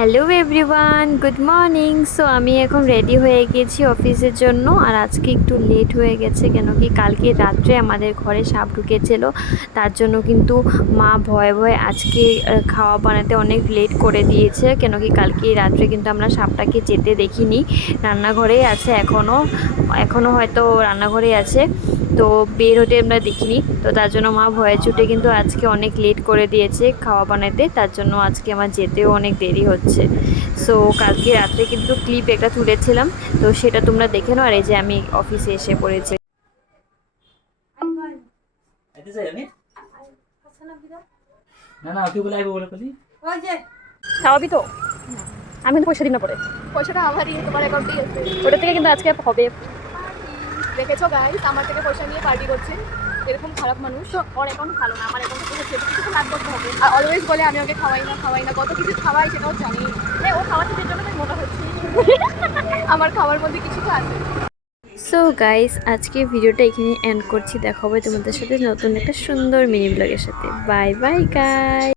Hello everyone, good morning. So আমি এখন ready হয়ে গেছি অফিসের জন্য। আর আজকে একটু লেট হয়ে গেছে, কেন কি কালকে রাত্রে আমাদের ঘরে সাপ ঢুকেছিল। তার জন্য কিন্তু মা ভয়ে ভয়ে আজকে খাওয়া বানাতে অনেক লেট করে দিয়েছে, কেন কি কালকে রাত্রে কিন্তু আমরা সাপটাকে যেতে দেখিনি। রান্নাঘরেই আছে এখনও হয়তো রান্নাঘরেই আছে, তো বের হতে আমরা দেখিনি। তো তার জন্য মা ভয়ে ছুটে কিন্তু আজকে অনেক লেট করে দিয়েছে খাওয়া বানাতে। তার জন্য আজকে আমার যেতেও অনেক দেরি হচ্ছে। সো কালকে রাত্রে কিন্তু ক্লিপ একটা তুলেছিলাম, তো সেটা তোমরা দেখে নাও। আর এই যে আমি অফিসে এসে পড়েছি। না না কি বলে আইবো বলে কলি খাওয়াবি তো? আমি কিন্তু পয়সা দিই না পরে। পয়সাটা আমারই, তোমার অ্যাকাউন্টেই আছে। ওটা থেকে কিন্তু আজকে হবে। দেখেছো গাইস, আমার থেকে পয়সা নিয়ে পার্টি করছে। এরকম খারাপ মানুষ। ওর অ্যাকাউন্ট ভালো না, আমার অ্যাকাউন্টে পয়সা সেটা কিছু লাভ করতে হবে। আর অলওয়েজ বলে আমি ওকে খাওয়াই না, কত কিছু খাওয়াই সেটাও জানি। মানে ও খাওয়াতে জন্য আমি মোটা হচ্ছি। আমার খাওয়ার মধ্যে কিছু তো আছে। সো গাইস, আজকে ভিডিওটা এখানে এন্ড করছি। দেখা হবে তোমাদের সাথে নতুন একটা সুন্দর মিনি ব্লগের সাথে। Bye bye guys.